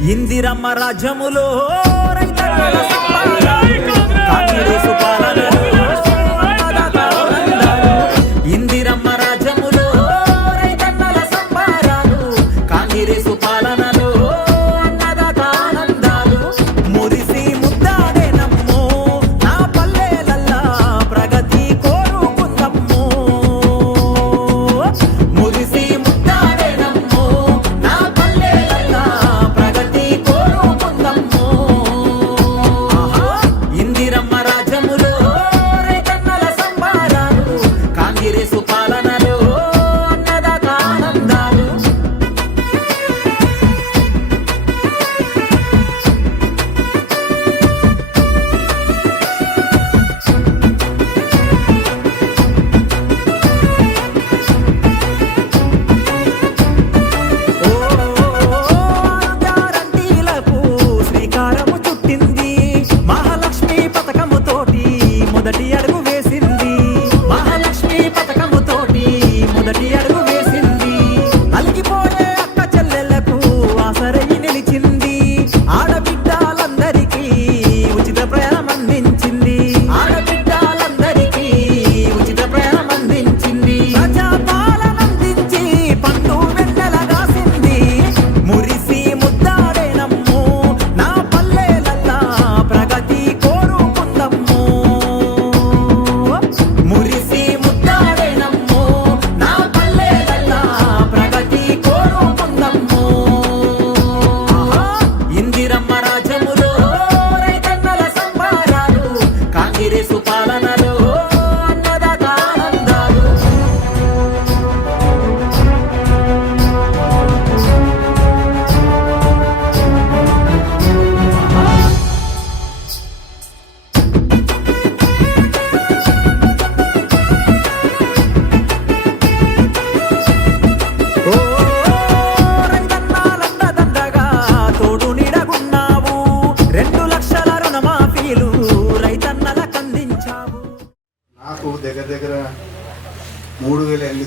ఇందిరమ్మ రాజ్యములో రైతన్నల సంపాదన,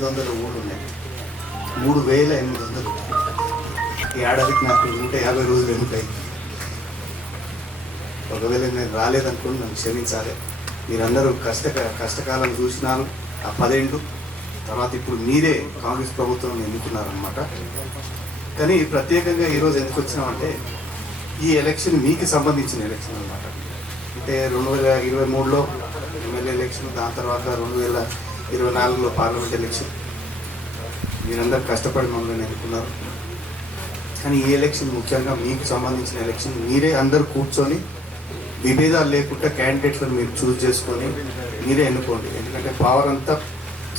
ఎనిమిది వందల ఊళ్ళు ఉన్నాయి మూడు వేల ఎనిమిది వందలు ఈ ఏడాదికి నాకు నూట యాభై రోజులు ఎన్నికై ఒకవేళ నేను రాలేదనుకోండి నన్ను క్షమించాలి. మీరందరూ కష్ట కష్టకాలం చూసినారు ఆ పదేండు తర్వాత ఇప్పుడు మీరే కాంగ్రెస్ ప్రభుత్వం ఎన్నుకున్నారనమాట కానీ ప్రత్యేకంగా ఈరోజు ఎందుకు వచ్చినామంటే ఈ ఎలక్షన్ మీకు సంబంధించిన ఎలక్షన్ అనమాట అంటే రెండు వేల ఇరవై మూడులో ఎమ్మెల్యే ఎలక్షన్ దాని తర్వాత రెండు వేల ఇరవై నాలుగులో పార్లమెంట్ ఎలక్షన్. మీరందరూ కష్టపడి మమ్మల్ని ఎన్నుకున్నారు. కానీ ఈ ఎలక్షన్ ముఖ్యంగా మీకు సంబంధించిన ఎలక్షన్ మీరే అందరూ కూర్చొని విభేదాలు లేకుండా క్యాండిడేట్లను మీరు చూస్ చేసుకొని మీరే ఎన్నుకోండి. ఎందుకంటే పవర్ అంతా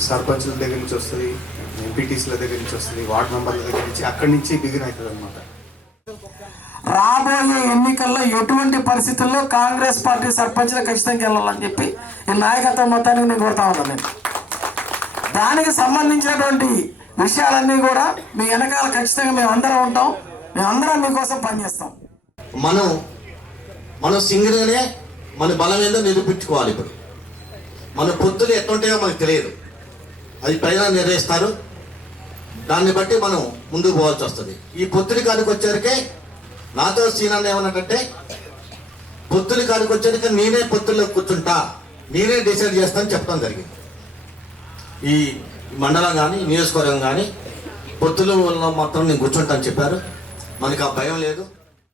సర్పంచుల దగ్గర నుంచి వస్తుంది ఎంపీటీసీల దగ్గర నుంచి వస్తుంది వార్డు మెంబర్ల దగ్గర నుంచి అక్కడి నుంచి బిగిన్ అవుతుంది అనమాట రాబోయే ఎన్నికల్లో ఎటువంటి పరిస్థితుల్లో కాంగ్రెస్ పార్టీ సర్పంచ్లు ఖచ్చితంగా వెళ్ళాలని చెప్పి ఈ నాయకత్వ మొత్తానికి నేను కోరుతా ఉన్నాను నేను. దానికి సంబంధించినటువంటి విషయాలన్నీ కూడా మీ వెనకాల ఖచ్చితంగా మేము అందరం ఉంటాం. మేమందరం మీకోసం పనిచేస్తాం. మనం మన సింగిల్గానే మన బలం ఏందో నిరూపించుకోవాలి ఇప్పుడు. మన పొత్తులు ఎట్లుంటాయో మనకు తెలియదు. అది పైన నిర్ణయిస్తారు. దాన్ని బట్టి మనం ముందుకు పోవాల్సి వస్తుంది. ఈ పొత్తుడి కాడికి వచ్చేసరికి నాతో సీనాన్ని ఏమన్నట్టంటే పొత్తుడి కాడికి వచ్చేసరికి నేనే పొత్తుల్లో కూర్చుంటా నేనే డిసైడ్ చేస్తాను చెప్పడం జరిగింది. ఈ మండలం కానీ నియోజకవర్గం కానీ పొత్తుల వల్ల మాత్రం నేను కూర్చుంటా అని చెప్పారు. మనకి ఆ భయం లేదు.